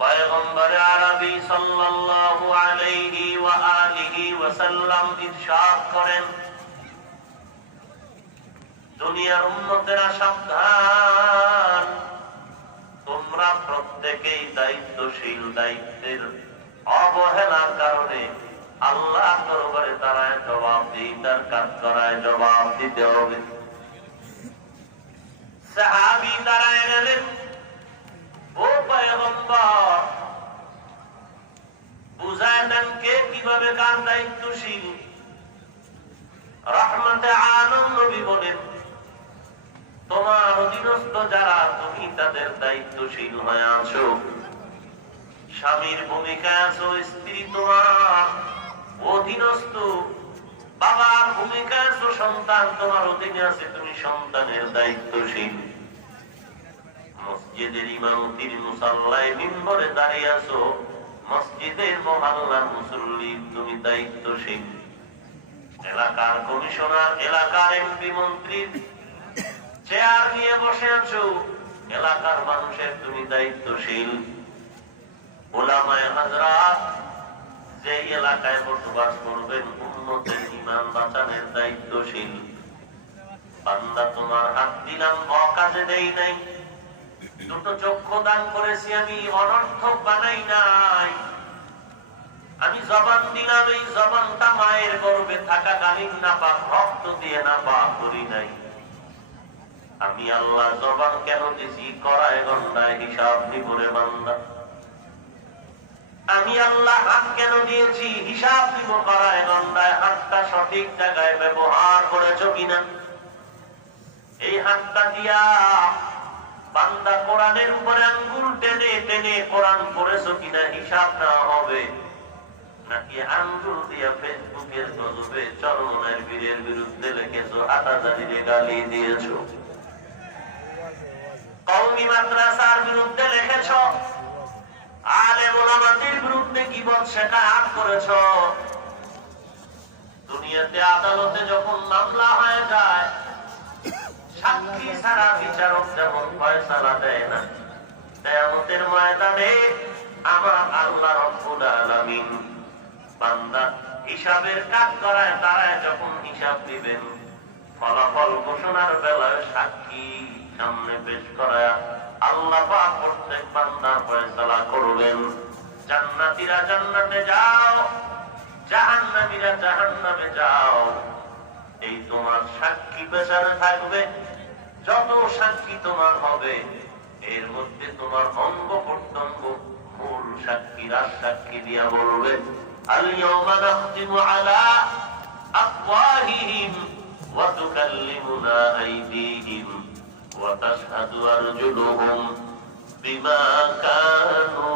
পয়গম্বর আরবি সাল্লাল্লাহু আলাইহি ওয়া আলিহি ওয়াসাল্লাম ইরশাদ করেন, দুনিয়ার উম্মতেরা সাবধান, তোমরা প্রত্যেকেই দায়িত্বশীল, দায়িত্বের অবহেলার কারণে আল্লাহ দরবারে দাঁড়ায় জবাবদিহিতার কাজ করায় জবাব দিতে হবে। সাহাবী দাঁড়ায় গেলেন, ও পয়গম্বর বুঝায় দেন কে কিভাবে কার দায়িত্বশীল। রহমতে আলম নবী বলেন, তোমার অধীনস্থ যারা তুমি তাদের দায়িত্বশীল হয়ে আছো, স্বামীর ভূমিকায় আছো, স্ত্রী তোমার অধীনস্থ, বাবার ভূমিকায় আছো, সন্তান তোমার অধীনে আছে, তুমি সন্তানের দায়িত্বশীল। মসজিদের ইমামতির মুসাল্লায় মিম্বরে দাঁড়িয়ে আছো, মসজিদের মহল্লার মুসল্লি তুমি দায়িত্বশীল। এলাকার কমিশনার, এলাকার এমপি মন্ত্রীর চেয়ার নিয়ে বসে আছো, এলাকার মানুষের তুমি দায়িত্বশীল। উলামায়ে হযরত যে এলাকায় বসবাস করবেন, উম্মতের ঈমান বাঁচানোর দায়িত্বশীল। বান্দা তোমার হাত দিলাম, অকাজে দেই নাই, দুটো চক্ষু দান করেছি, আমি অনর্থক বানাই নাই, আমি জবান দিলাম, এই জবানটা মায়ের গর্ভে থাকাকালীন নাপাক রক্ত দিয়ে নাপাক করি নাই। আমি আল্লাহ জবান কেন দিছি? করায় গন্ডায় হিসাব নিব রে বান্দা। আমি আল্লাহ হাত কেন দিয়েছি? হিসাব নিব করায় গন্ডায়। হাতটা সঠিক জায়গায় ব্যবহার করেছো কিনা? এই হাতটা দিয়া বান্দা কোরআনের উপরে আঙ্গুল টেনে টেনে কোরআন পড়েছো কিনা হিসাব নেওয়া হবে, নাকি আঙ্গুল দিয়া ফেসবুকের গজবে চরমনের বীরের বিরুদ্ধে লিখেছো, হাটাজারিরে গালি দিয়েছো, কওমি মাদ্রাসার বিরুদ্ধে লিখেছো, আলেম ওলামাদের বিরুদ্ধে গীবত শিকায়ত করেছো। দুনিয়াতে আদালতে যখন মামলা হয়ে যায়, সাক্ষী ছাড়া বিচারক যেমন ফয়সালা দেয় না, কিয়ামতের ময়দানে আমার আল্লাহ রাব্বুল আলামিন বান্দা হিসাবের কাজ করায় দাঁড়ায় যখন হিসাব দিবেন, ফলাফল ঘোষণার বেলায় সাক্ষী সামনে পেশ করায় আল্লাহ পাক প্রত্যেক বান্দার ফয়সালা করবেন। জান্নাতীরা জান্নাতে যাও, জাহান্নামীরা জাহান্নামে যাও। এই তোমার সাক্ষী পেশারে থাকবে। যত সাক্ষী তোমার হবে, এর মধ্যে তোমার অঙ্গ প্রত্যঙ্গ মূল সাক্ষীরা সাক্ষী দিয়া বলবে, আল-ইয়াওমা নাখতিমু আলা আফওয়াহিহিম ওয়া তুকাল্লিমুনা আইদিহিম ওয়া তাশহাদু আরজুলুহুম বিমা কানু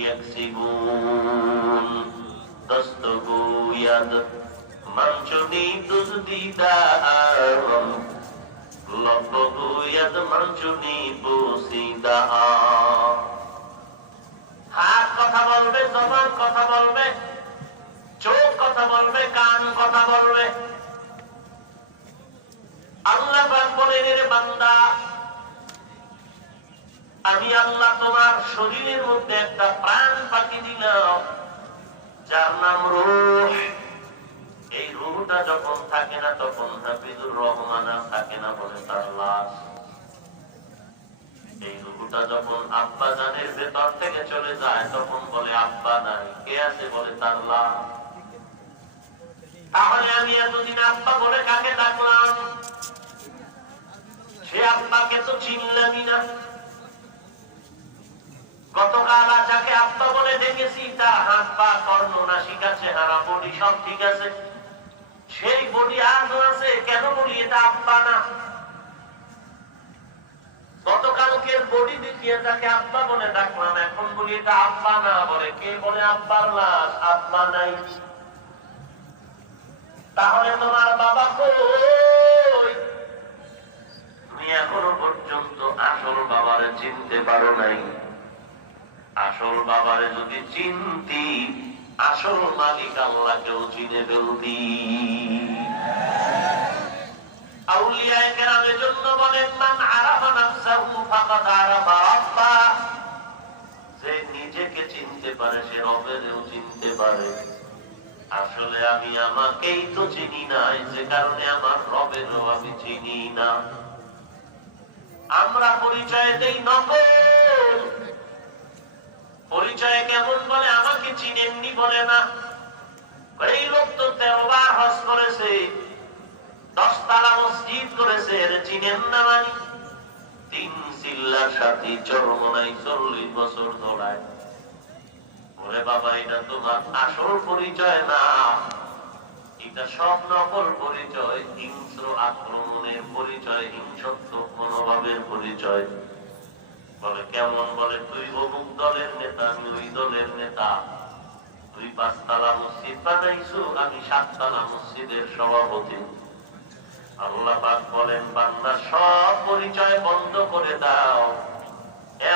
ইয়াকসিবুন। দস্তগু ইয়াদ মানচুনি দুজদিদাম লবগু ইয়াদ মানচুনি বুসিদা। হাত কথা বলবে, জবান কথা বলবে, চোখ কথা বলবে, কান কথা বলবে। আল্লাহ পাক বলেন, রে বান্দা, আমি আল্লাহ তোমার শরীরের মধ্যে একটা প্রাণ পাখি দিলাম, যার নাম রূহ। এই রূহটা যখন থাকে না, তখন হাফিজুর রহমান থাকে না, বলে তার লাশ। এই রূহটা যখন আব্বা জানের ভেতর থেকে চলে যায়, তখন বলে আব্বা নাই, কে আছে? বলে তার লাশ। তাহলে আমি এতদিন আব্বা বলে কাকে ডাকলাম? সে আব্বাকে তো চিনলামই না। গতকাল যাকে আব্বা বলে দেখেছি, তার হাত পা কর্ণ নাসিকা চেহারা বডি সব ঠিক আছে, সেই বডি আজও আছে, কেন বলি এটা আব্বা না? গতকালকের বডি দেখিয়ে তাকে আব্বা বলে ডাকলাম, এখন বলি এটা আব্বা না। বলে কে? বলে আব্বার লাশ, আব্বা নাই। তাহলে তোমার বাবা কই? তুমি এখনো পর্যন্ত আসল বাবারে চিনতে পারো নাই। আসল বাবারে যদি চিনতি, আসল মালিক আল্লাহকেও চিনে ফেলতি। আউলিয়ায়ে কেরামের জন্য বলেন, মান আরাফা নাফসাহু ফাকাদ আরাফা রাব্বা। পারে, সে রবেরও চিনতে পারে। আসলে আমি আমাকেই তো চিনি নাই, যে কারণে আমার রবেরও আমি চিনি না। আমরা পরিচয় দেই নকল। পরিচয় কেমন বলে, আমাকে চিনেননি বলে না। এই লোক তো 13 বার হজ করেছে, 10 তালা মসজিদ করেছে, এর চিনেন না মানি? 3 চিল্লার সাথী চরমনাই 40 বছর দৌড়ায়। বলে বাবা, এটা তোমার আসল পরিচয় না, এটা সব নকল পরিচয়, হিংস্র আক্রমণের পরিচয়, হিংসত্ব মনোভাবের পরিচয়। বলে কেমন? বলে তুই অমুক দলের নেতা, আমি ওই দলের নেতা। তুই 5 তালা মসজিদ বানাইছো, আমি 7 তালা মসজিদের সভাপতি। আল্লাহ পাক বলেন, বান্দা সব পরিচয় বন্ধ করে দাও,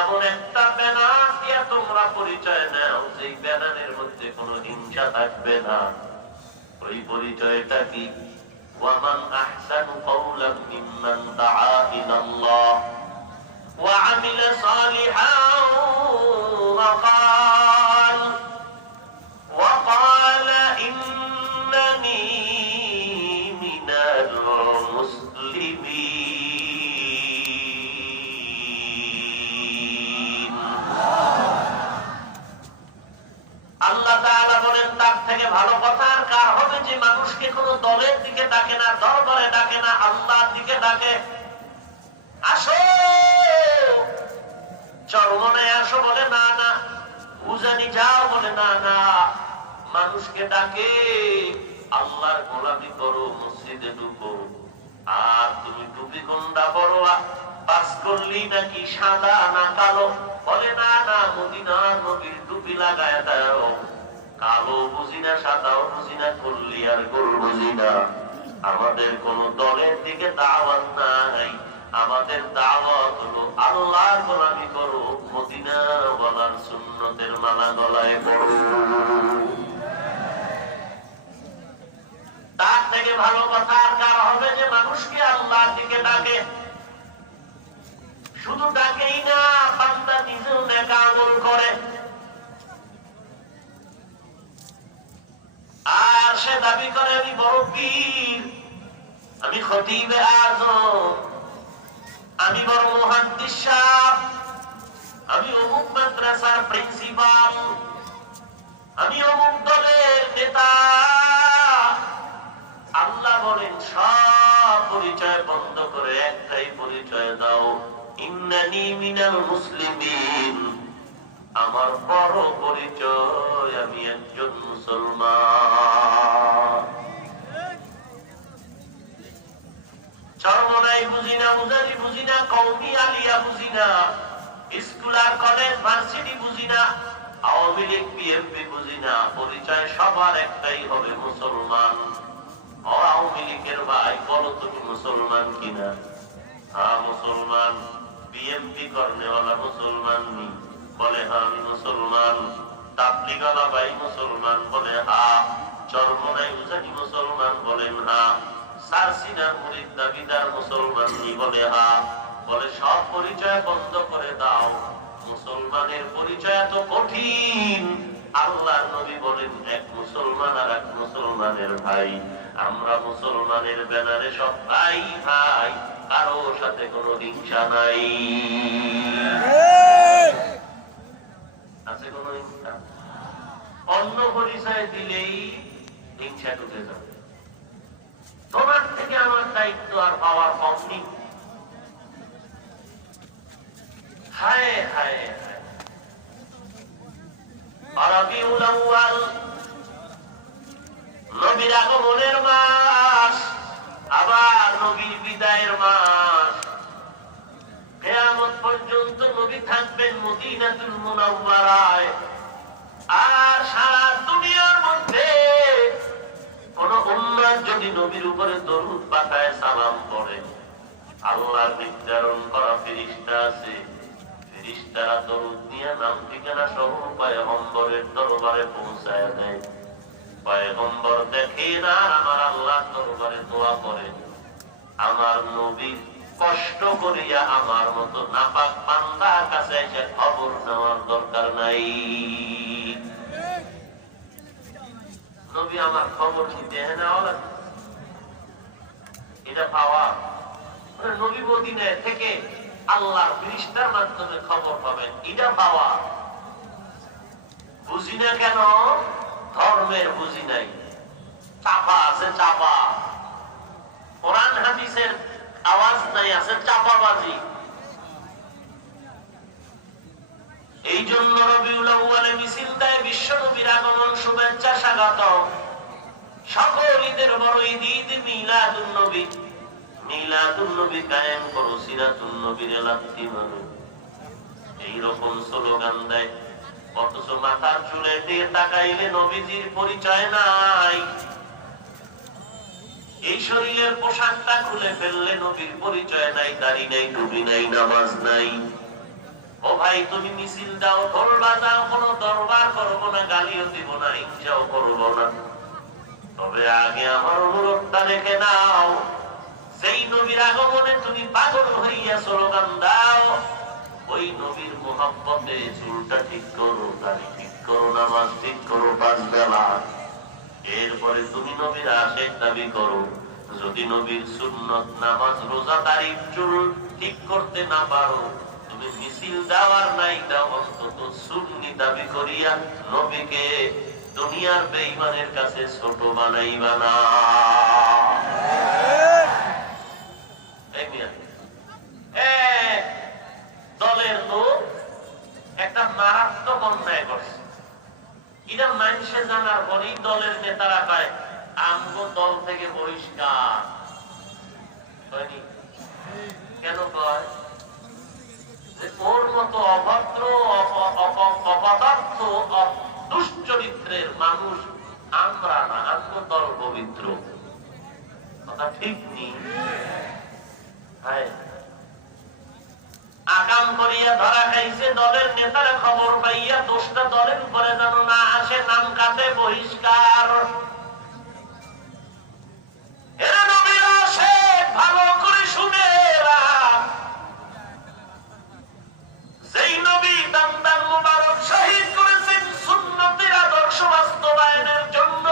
এমন একটা ব্যানার দিয়ে তোমরা পরিচয় নাও, সেই ব্যানারের মধ্যে কোনো হিংসা থাকবে না। ওই পরিচয়টা কি? ওয়ামান আহসানু কাওলাম মিম্মান দাআ ইলাল্লাহ ওয়া আমিলা সালিহান ওয়া ক্বালা ইন্নানী মিনাল মুসলিমিন। আল্লাহ তাআলা বলেন, তার থেকে ভালো কথা আর কার হবে, যে মানুষকে কোন দলের দিকে ডাকে না, দরবারে ডাকে না, আল্লাহর দিকে ডাকে। আসো চরমনায় আসো বলে না না, উজানি যাও বলে না না, মানুষকে ডাকে আল্লাহর গোলামি করো, মসজিদে ঢুকো। আর তুমি টুপি কোনটা পরো, পাস করলি নাকি সাদা না কালো? বলে না না, মদিনার নবীর টুপি লাগায় দাও। কালো বুঝি না, সাদাও বুঝি না, করলি আর গোল বুঝি না। আমাদের কোন দলের দিকে দাওয়াত নাই, আমাদের দাওয়াত হলো আল্লাহর গোলামি করো, মদিনা ওয়ালার সুন্নতের মালা গলায় পড়ো। তার থেকে ভালো কথা আর কার হবে, যে মানুষকে আল্লাহর দিকে ডাকে। শুধু ডাকেই না, বান্দা নিজেও নেক আমল করে। আর সে দাবি করে, আমি বড় পীর, আমি খতিবে আযম, আমি বড় মুহাদ্দিস সাহেব, আমি অমুক মাদ্রাসার প্রিন্সিপাল, আমি অমুক দলের নেতা। আল্লাহ বলেন, সব পরিচয় বন্ধ করে একটাই পরিচয় দাও, ইন্নানী মিনাল মুসলিমিন। আমার বড় পরিচয়, আমি একজন মুসলমান। চরমনাই বুঝি না, মুজালি বুঝি না, কওমি আলিয়া বুঝি না, স্কুল আর কলেজ ভার্সিটি বুঝি না, আওয়ামী লীগ বিএনপি বুঝি না, পরিচয় সবার একটাই হবে, মুসলমান। আওয়ামী লীগের ভাই, বলো তুমি মুসলমান কিনা? হ্যাঁ মুসলমান। বিএনপি করনেওয়ালা মুসলমান নি? বলে হ্যাঁ আমি মুসলমান। তাবলীগওয়ালা ভাই মুসলমান? বলে হ্যাঁ। চরমনাই উজানি মুসলমান? বলেন হ্যাঁ। সারসিনার মুরিদ দাবিদার মুসলমান নি? বলে হ্যাঁ। বলে সব পরিচয় বন্ধ করে দাও, মুসলমানের পরিচয় এত কঠিন। আল্লাহর নবী বলেন, এক মুসলমান আর এক মুসলমানের ভাই। আমরা মুসলমানের ব্যানারে সব ভাই ভাই, কারো সাথে কোনো হিংসা নাই। আছে কোনো হিংসা? অন্য পরিচয় দিলেই হিংসা ঢুকে যাবে। তোমার থেকে আমার দায়িত্ব আর পাওয়ার কম নেই। হায় হায় হায়, রবিউল আউয়াল নবীর আগমনের মাস, আবার নবীর বিদায়ের মাস। কিয়ামত পর্যন্ত নবী থাকবেন মদিনাতুল মুনাওয়ারায়। আর সারা দুনিয়ার মধ্যে কোন উম্মত যদি নবীর উপরে দরুদ পাঠায়, সালাম পড়ে, আল্লাহর নির্ধারণ করা ফেরেশতা আছে, ফেরেশতারা দরুদ নিয়ে নাম ঠিকানা সহ পয়গম্বরের দরবারে পৌঁছায় দেয়। পয়গম্বর দেখে না, আমার আল্লাহর দরবারে দোয়া করে, আমার নবী কষ্ট করিয়া আমার মতো নাপাক বান্দার কাছে এসে খবর নেওয়ার দরকার নাই। নবী আমার খবর নিতে নেওয়া লাগে, এটা পাওয়া। নবী মদিনায় থেকে আল্লাহর ফেরেশতার মাধ্যমে খবর পাবেন, এটা পাওয়া। বুঝি না কেন? ধর্মের বুঝি নাই, চাপা আছে, চাপা। কোরআন হাদিসের আওয়াজ নাই, আছে চাপাবাজি। এই জন্য রবিউল আউয়ালে মিছিল দেয়, বিশ্ব নবীর আগমন, শুভেচ্ছা, স্বাগতম। সকল ঈদের বড় ঈদ, ঈদ মিলাদুন নবী। মিলাদুন নবী কায়েম করো, সিরাতুন নবীর লাথি মারো, এইরকম স্লোগান দেয়। অথচ মাথার চুলে দিয়ে তাকাইলে নবীজির পরিচয় নাই। এই শরীরের পোশাকটা খুলে ফেললে নবীর পরিচয় নাই, দাড়ি নাই, টুপি নাই, নামাজ নাই। ও ভাই, তুমি মিছিল দাও, ঢোল বাজাও, কোনো দরবার করবো না, গালিও দিব না, হিংসাও করবো না, তবে আগে আমার অনুরোধটা রেখে নাও। সেই নবীর আগমনে তুমি পাগল হইয়া স্লোগান দাও, ওই নবীর মুহাব্বতে চুলটা ঠিক করো, দাড়ি ঠিক করো, নামাজ ঠিক করো 5 বেলা। এরপরে তুমি নবীর আশিক দাবি করো। যদি নবীর সুন্নত, নামাজ, রোজা, দাড়ি, চুল ঠিক করতে না পারো, তুমি মিছিল দেওয়ার নাই দাও, অন্তত সুন্নি দাবি করিয়া নবীকে দুনিয়ার বেঈমানের কাছে ছোট বানাইবা না। দলের লোক একটা মারাত্মক অন্যায় করছে, এটা মানুষে জানার পরেই দলের নেতারা পায় আমগো দল থেকে বহিষ্কার। কেন কয়? ওর মতো অভদ্র, অপদার্থ, দুশ্চরিত্রের মানুষ আমরা না, আমগো দল পবিত্র। কথা ঠিক নেই। আকাম করিয়া ধরা খাইছে, দলের নেতারা খবর পাইয়া দোষটা দলের উপরে যেন না আসে, নাম কাটে বহিষ্কার। এরা নবীর আশিক, ভালো করে শুনে যেই নবী দান মুবারক শহীদ করেছেন সুন্নতের আদর্শ বাস্তবায়নের জন্য,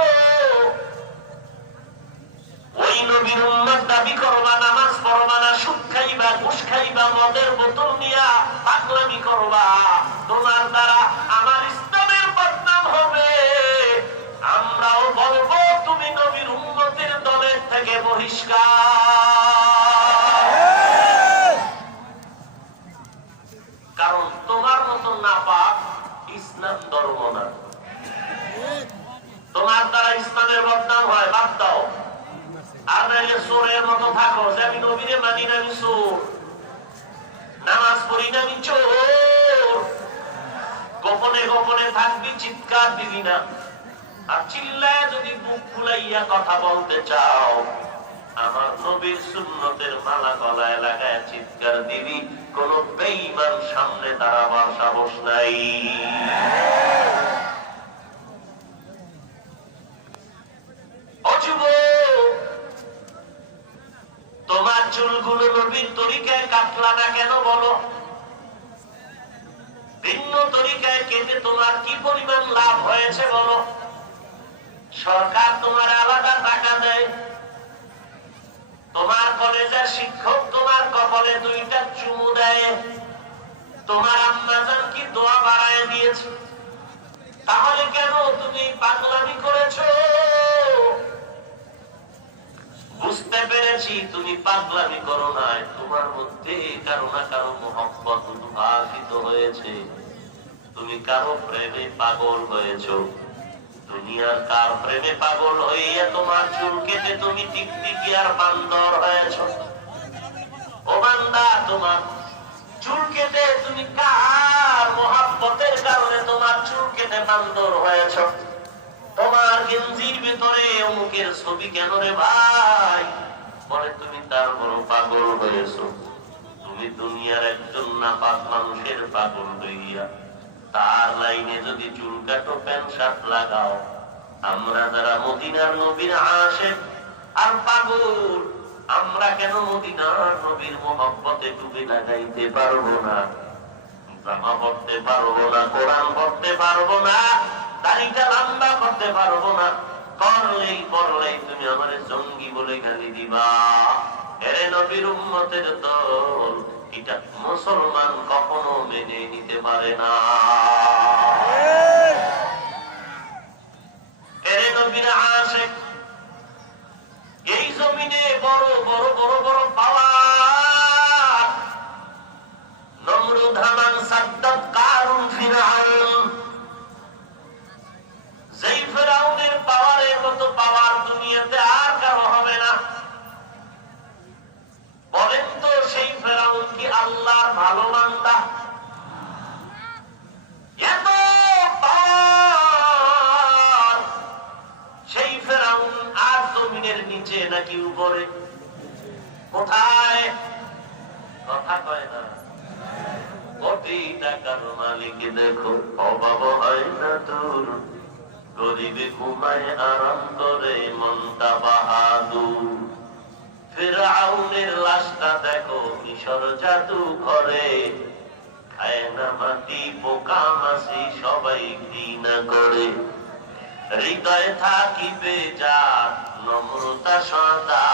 ওই নবীর উম্মত দাবি করবা, নামাজ পড়বা না, সুদ খাইবা, ঘুষ খাইবা, মদের বোতল নিয়া পাগলামি করবা, তোমার দ্বারা আমার ইসলামের বদনাম হবে। আমরাও বলবো তুমি নবীর উম্মতের দলের থেকে বহিষ্কার। কারণ তোমার মতো নাপাক ইসলাম ধর্ম না। তোমার দ্বারা ইসলামের বদনাম হয়, বাদ দাও। আর নাইলে চোরের মতো থাকো, যে আমি নবীরে মানি না, আমি চোর, নামাজ পড়ি না, আমি চোর। গোপনে গোপনে থাকবি, চিৎকার দিবি না। আর চিল্লায় যদি বুক ফুলাইয়া কথা বলতে চাও, আমার নবীর সুন্নতের মালা গলায় লাগায় চিৎকার দিবি। কোন বেঈমান সামনে দাঁড়াবার সাহস নাই। তোমার চুলগুলো নবীর তরিকায় কাটলা না কেন বলো? ভিন্ন তরিকায় কেটে তোমার কি পরিমাণ লাভ হয়েছে বলো? সরকার তোমার আলাদা টাকা দেয়, তোমার কলেজের শিক্ষক তোমার কপালে 2টা চুমু দেয়, তোমার আম্মাজান কি দোয়া বাড়ায় দিয়েছে। তাহলে কেন তুমি পাগলামি করেছো? বুঝতে পেরেছি তুমি পাগলামি করো নাই, তোমার মধ্যে কারো না কারো মহব্বত উদ্ভাসিত হয়েছে, তুমি কারো প্রেমে পাগল হয়েছো। দুনিয়ার কার প্রেমে পাগল হইয়া তোমার চুল কেটে তুমি টিকটিকি আর বান্দর হয়েছো? ও বান্দা, তোমার চুল কেটে তুমি কার মহব্বতের কারণে তোমার চুল কেটে বান্দর হয়েছো? তোমার গেঞ্জির ভিতরে অমুকের ছবি কেন রে ভাই? বলে তুমি তার বড় পাগল হয়েছো। তুমি দুনিয়ার একজন নাপাক মানুষের পাগল হইয়া তার লাইনে যদি চুল কাটো, প্যান্ট শার্ট লাগাও, আমরা যারা মদিনার নবীর আশিক আর পাগল, আমরা কেন মদিনার নবীর মহব্বতে টুপি লাগাইতে পারবো না, জামা পড়তে পারবো না, কোরআন পড়তে পারবো না, দাড়িটা লম্বা করতে পারবো না, করলেই তুমি আমারে জঙ্গি বলে গালি দিবা। এরে নবীর উম্মতের দল, এটা মুসলমান কখনো মেনে নিতে পারে না। এরে নবীর আশিক, এই জমিনে বড় বড় বড় বড় পাওয়ার, নমরুদ, হামান, সাদ্দাত, কারুন, ফিরআউন, যেই ফিরআউনের পাওয়ারের মতো পাওয়ার দুনিয়াতে আর কারো হবে না। বলেন তো, সেই ফিরআউন কি আল্লাহর ভালো বান্দা? এত পাওয়ার, সেই ফিরআউন আর জমিনের নিচে নাকি উপরে? কোথায়? কথা কয় না। কোটি টাকার মালিক দেখো, অভাব হয় না তোর, গরিবে ঘুমায় আরাম করে মনটা বাহাদুর। ফিরআউনের লাশটা দেখো মিশর জাদু ঘরে, খায় না মাটি পোকা মাছি সবাই ঘৃণা করে। হৃদয়ে থাকিবে যার নম্রতা সদা,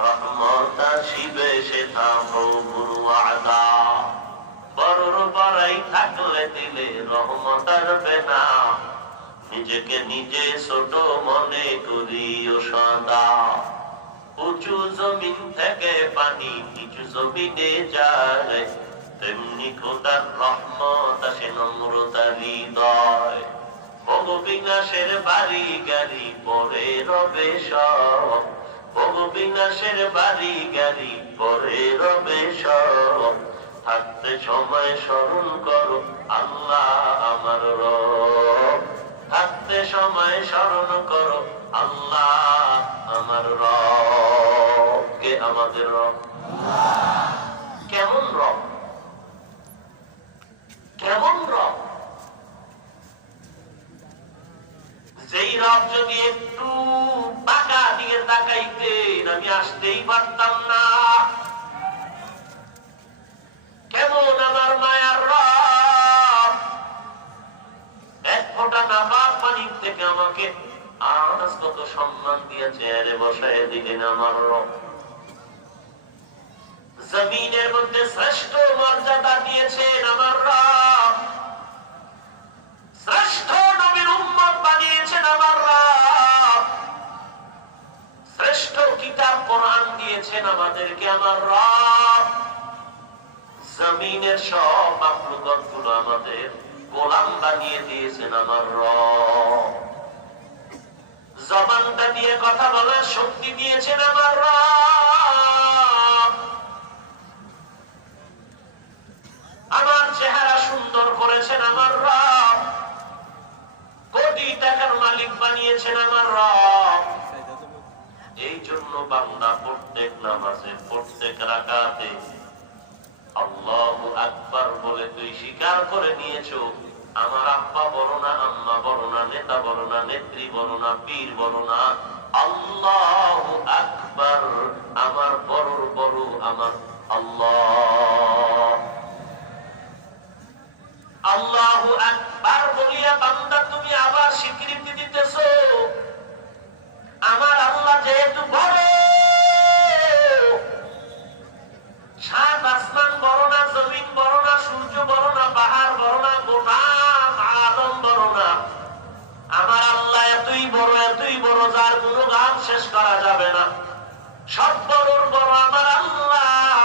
রহমত আসিবে সেটা প্রভুর ওয়াদা। বড়র বড়াই থাকলে দিলে রহমত আসবে না, নিজেকে নিজে ছোট মনে করিও সদা। উঁচু জমিন থেকে পানি নিচু জমিনে যায়, তেমনি খোদার রহমত আসে নম্রতার হৃদয়। ভোগবিনাশের বাড়ি গাড়ি পরে রবে সব, ভোগবিনাশের বাড়ি গাড়ি পরে রবে সব। থাকতে সময় স্মরণ করো আল্লাহ আমার রব, থাকতে সময় স্মরণ করো আল্লাহ আমার রব। কে আমাদের রব? কেমন রব? কেমন রব? যেই রব যদি একটু টাকা দিয়ে তাকাইতেন আমি আসতেই পারতাম না। কেমন আমার মায়ার রব, এক ফোঁটা নাপাক পানির থেকে আমাকে আজ কত সম্মান দিয়ে চেয়ারে বসায় দিলেন আমার রব। জমিনের মধ্যে শ্রেষ্ঠ মর্যাদা দিয়েছেন আমার রব, শ্রেষ্ঠ নবীর উম্মত বানিয়েছেন আমার রব, শ্রেষ্ঠ কিতাব কোরআন দিয়েছেন আমাদেরকে আমার রব। জমিনের সব মাখলুকাত গুলো আমাদের গোলাম বানিয়ে দিয়েছেন আমার রব। জবানটা দিয়ে কথা বলার শক্তি দিয়েছেন আমার রব। আমার চেহারা সুন্দর করেছেন আমার রব। কোটি টাকার মালিক বানিয়েছেন আমার রব। এই জন্য বান্দা প্রত্যেক নামাজে প্রত্যেক রাকাতে আল্লাহু আকবার বলে তুই স্বীকার করে নিয়েছো আমার আব্বা বড় না, আম্মা বড় না, নেতা বড় না, নেত্রী বড় না, পীর বড় না, আল্লাহু আকবার আমার বড় বড় আমার আল্লাহ। আল্লাহু আকবার বলিয়া বান্দা তুমি আবার স্বীকৃতি দিতেছো আমার আল্লাহ যেহেতু বড়, সাত আসমান বড় না, জমিন বড় না, সূর্য বড় না, পাহাড় বড় না, গোলাম আদম বড় না, আমার আল্লাহ এতই বড় যার কোনো গান শেষ করা যাবে না। সব বড়র বড় আমার আল্লাহ,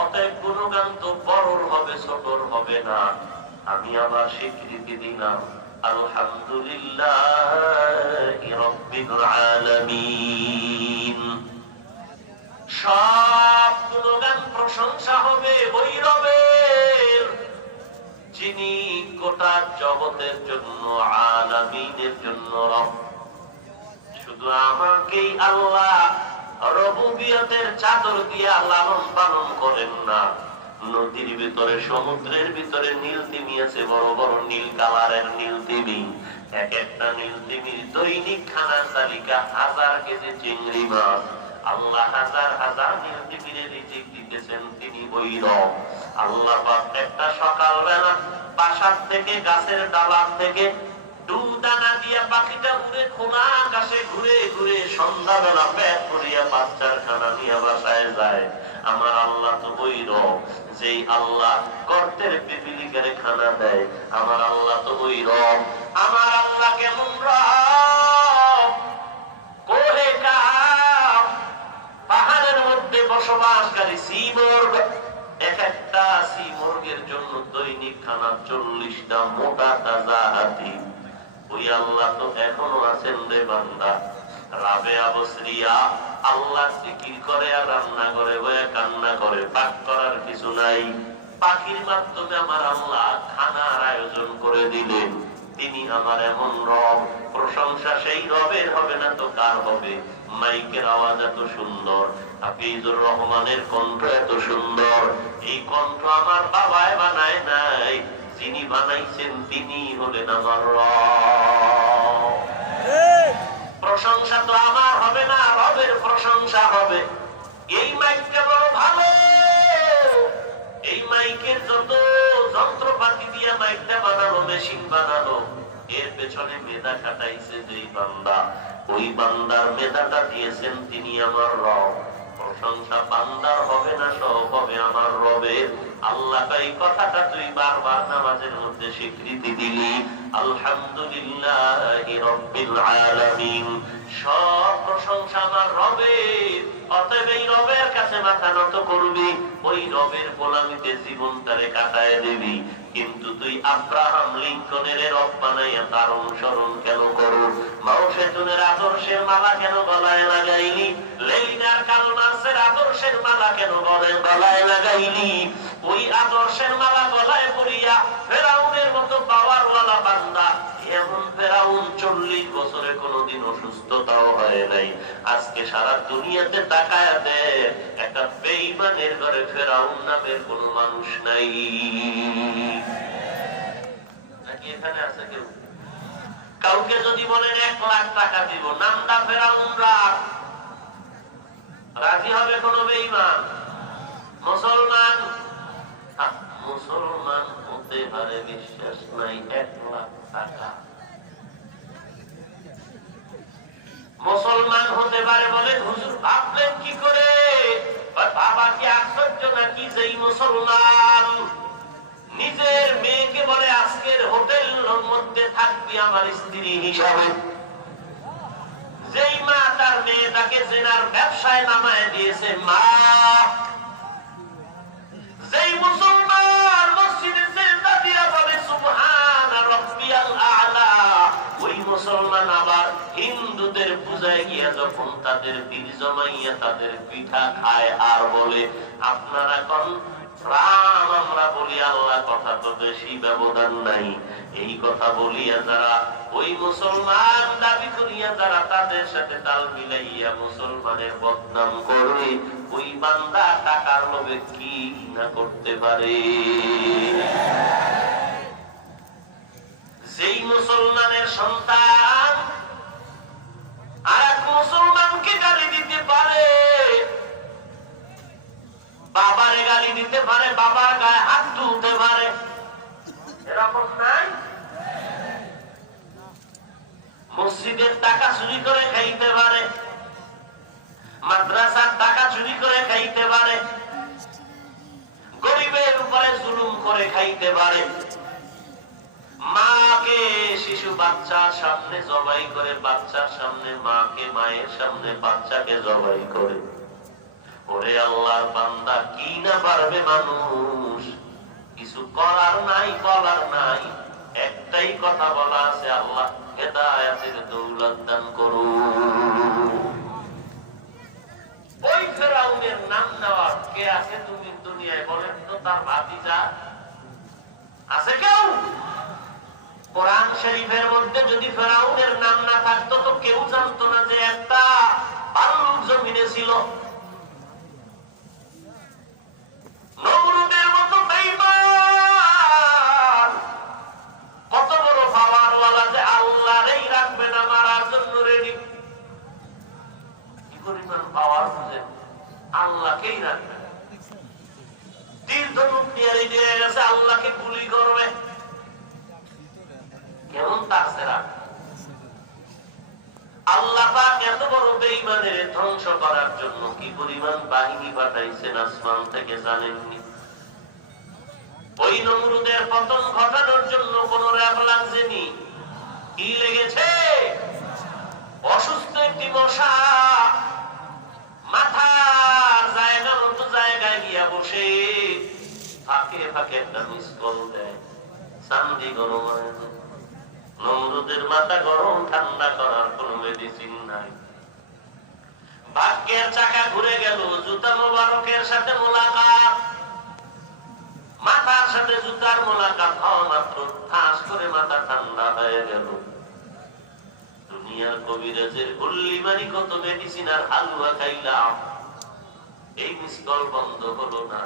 অতএব কোনো গান তো বড়র হবে, ছোটর হবে না। আমি আবার স্বীকৃতি দিলাম আলহামদুলিল্লাহি রাব্বিল আলামিন। সব গুণগান প্রশংসা হবে ওই রবের যিনি গোটা জগতের জন্য, আলামিনের জন্য রব। শুধু আমাকেই আল্লাহ রবুবিয়তের চাদর দিয়ে লালন পালন করেন না, নদীর ভিতরে সমুদ্রের ভিতরে নীল তিমি আছে, বড় বড় নীল কালারের নীল তিমি। এক একটা নীল তিমির দৈনিক খানার তালিকা 1000 কেজি চিংড়ি মাছ। আল্লাহ হাজার হাজার নীল তিমিরে রিজিক দিতেছেন, তিনি ওই রব। আল্লাহ পাক একটা সকালবেলা বাসার থেকে গাছের ডালার থেকে দানা দিয়া পাখিটা উড়ে খোলা আকাশে ঘুরে ঘুরে সন্ধ্যাবেলা পেট ভরিয়া বাচ্চার খানা নিয়ে বাসায় যায়। আমার আল্লাহ তো ওই রব, যেই আল্লাহ গর্তের পিপিলিকারে খানা দেয়। আমার আল্লাহ তো ওই রব। আমার আল্লাহ কেমন রব? কোহে কাফ পাহাড়ের মধ্যে বসবাসকারী সীমর্গ, এক একটা সীমর্গের জন্য দৈনিক খানা 40টা মোটা তাজা হাতি। ওই আল্লাহ তো এখনো আছেন রে বান্দা। রাবেয়া বসরিয়া আল্লাহ জিকির করে আর রান্না করে বয়ে কান্না করে, পাক করার কিছু নাই। পাখির মাধ্যমে আমার আল্লাহ খানার আয়োজন করে দিলেন। তিনি আমার এমন রব। প্রশংসা সেই রবের হবে না তো কার হবে? মাইকের আওয়াজ এত সুন্দর, হাফিজুর রহমানের কণ্ঠ এত সুন্দর। এই কণ্ঠ আমার বাবায় বানায় নাই, যিনি বানাইছেন তিনি হলেন আমার রব। প্রশংসা তো আমার হবে না, রবের প্রশংসা হবে। এই মাইকটা বড় ভালো, এই মাইকের যত যন্ত্রপাতি দিয়ে মাইকটা বানানো, মেশিন বানানো, এর পেছনে মেধা খাটাইছে যেই বান্দা, ওই বান্দার মেধাটা দিয়েছেন তিনি আমার রব। প্রশংসা বান্দার হবে না, সব হবে আমার রবের। আল্লাহ এই কথাটা তুই বারবার নামাজের মধ্যে স্বীকৃতি দিলি, আলহামদুলিল্লাহি রাব্বিল আলামিন। সব প্রশংসা আমার রবের। অতএব এই রবের কাছে মাথা নত করবি, ওই রবের গোলামিতে জীবনটারে কাটায় দিবি। কিন্তু তুই আব্রাহাম লিঙ্কনের রব বানাইয়া তার অনুসরণ কেন করো? মাও সেতুনের আদর্শের মালা কেন গলায় লাগাইলি? লেনিনার কার্ল মার্ক্সের আদর্শের মালা কেন গলায় লাগাইলি? ওই আদর্শের মালা গলায় পরিয়া ফেরাউনের মতো পাওয়ারওয়ালা বান্দা, এমন ফেরাউন 40 বছরে কোনোদিন অসুস্থতাও হয় নাই। আজকে সারা দুনিয়াতে তাকায়া দে, একটা বেঈমানের ঘরে ফেরাউন নামের কোন মানুষ নাই। নাকি এখানে আছে কেউ? কাউকে যদি বলেন 1 লাখ টাকা দিব, নামটা ফেরাউন রাখ, রাজি হবে কোন বেঈমান? মুসলমান মুসলমান হতে পারে, বিশ্বাস নাই 1 লাখ টাকা মুসলমান হতে পারে বলে হুজুর ভাবলেন কি করে? বাবা কি আশ্চর্য নাকি যেই মুসলমান নিজের মেয়েকে বলে আজকের হোটেলের মধ্যে থাকবি আমার স্ত্রী হিসাবে, যেই মা তার মেয়েটাকে জেনার ব্যবসায় নামায় দিয়েছে মা, যেই মুসলমান মসজিদে সিজদা দিয়া বলে সুবহান রাব্বিয়াল আ'লা, ওই মুসলমান আবার হিন্দুদের পূজায় গিয়া যখন তাদের বীর জমাইয়া তাদের পিঠা খায় আর বলে আপনারা কোন রাম, আমরা বলি আল্লাহ, কথা তো বেশি ব্যবধান নাই। এই কথা বলিয়া যারা ওই মুসলমান দাবি করিয়া যারা তাদের সাথে তাল মিলাইয়া মুসলমানের বদনাম করে, ওই বান্দা টাকার লোভে কি না করতে পারে। যেই মুসলমানের সন্তান আর এক মুসলমানকে গালি দিতে পারে, বাবারে গালি দিতে পারে, বাবার গায়ে হাত তুলতে পারে, এরকম নাই? মসজিদের টাকা চুরি করে খাইতে পারে, মাদ্রাসার টাকা চুরি করে খাইতে পারে, গরিবের উপরে জুলুম করে খাইতে পারে, মাকে শিশু বাচ্চার সামনে জবাই করে, বাচ্চার সামনে মাকে, মায়ের সামনে বাচ্চাকে জবাই করে। ওরে আল্লাহর বান্দা, কি না পারবে মানুষ? কিছু করার নাই, বলার নাই, একটাই কথা বলা আছে, আল্লাহ হেদায়েতের দৌলত দান করুন। ওই ফেরাউনের নাম নেওয়ার কে আছে তুমি দুনিয়ায় বলেন তো? তার ভাতিজা আছে কেউ? কোরআন শরীফের মধ্যে যদি ফেরাউনের নাম না থাকতো তো কেউ জানতো না যে একটা ভাল্লুক জমিনে ছিল। নমরুদের মতো বেঈমান, কত বড় পাওয়ারওয়ালা যে আল্লাহরই রাখবে না মারার জন্য রেডি। কি পরিমাণ পাওয়ার বুঝেন? আল্লাহকেই রাখবে, তীর ধনুক নিয়ে রেডি হয়ে গেছে, আল্লাহকে গুলি করবে। কেমন তাছাড়া আল্লাহ পাক এত বড় বেঈমানের ধ্বংস করার জন্য কি পরিমাণ বাহিনী পাঠাইছেন আসমান থেকে জানেননি? ওই নমরুদের পতন ঘটানোর জন্য কোন র‍্যাব লাগছেনি। কি লেগেছে? অসুস্থ একটি মশা মাথার জায়গা মতো জায়গায় গিয়া বসে ফাঁকে ফাঁকে একটা মিস কল দেয়। চান্দি গরম হয় না। নমরুদের মাথা গরম ঠান্ডা করার কোন মেডিসিন নাই। ভাগ্যের চাকা ঘুরে গেল, জুতা মোবারকের সাথে মোলাকাত, মাথার সাথে জুতার মোলাকাত হওয়া মাত্র ঠাস করে মাথা ঠান্ডা হয়ে গেল। দুনিয়ার কবিরাজের গুল্লিমারি কত মেডিসিন আর হালুয়া খাইলাম, এই মিসকল বন্ধ হলো না।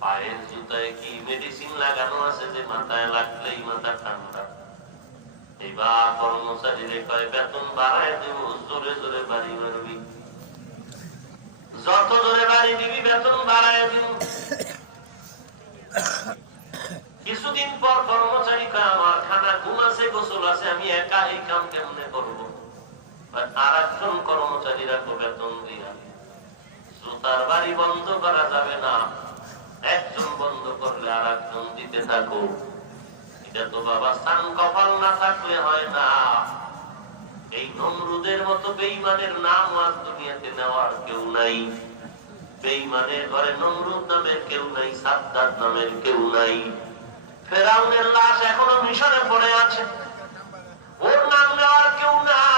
পায়ের জুতায় কি মেডিসিন লাগানো আছে যে মাথায় লাগলেই মাথা ঠান্ডা? এবার কর্মচারীরে কয় বেতন বাড়ায় দেব, জোরে জোরে বাড়ি মারবি, যত জোরে বাড়ি দিবি বেতন বাড়ায় দিব। কিছুদিন পর কর্মচারী কয় আমার খানা ঘুম আছে, গোসল আছে, আমি একা এই কাম কেমনে করবো? আর একজন কর্মচারীরা বেতন দিয়া জুতার বাড়ি বন্ধ করা যাবে না, একজন বন্ধ করলে আর একজন দিতে থাকো। এটা তো বাবা সান কপাল না থাকলে হয় না। এই নমরুদের মতো বেঈমানের নাম আজ দুনিয়াতে নেওয়ার কেউ নাই। বেঈমানের ঘরে নমরুদ নামের কেউ নাই, সাদ্দাত নামের কেউ নাই। ফেরাউনের লাশ এখনো মিশরে পড়ে আছে, ওর নাম নেওয়ার কেউ নাই।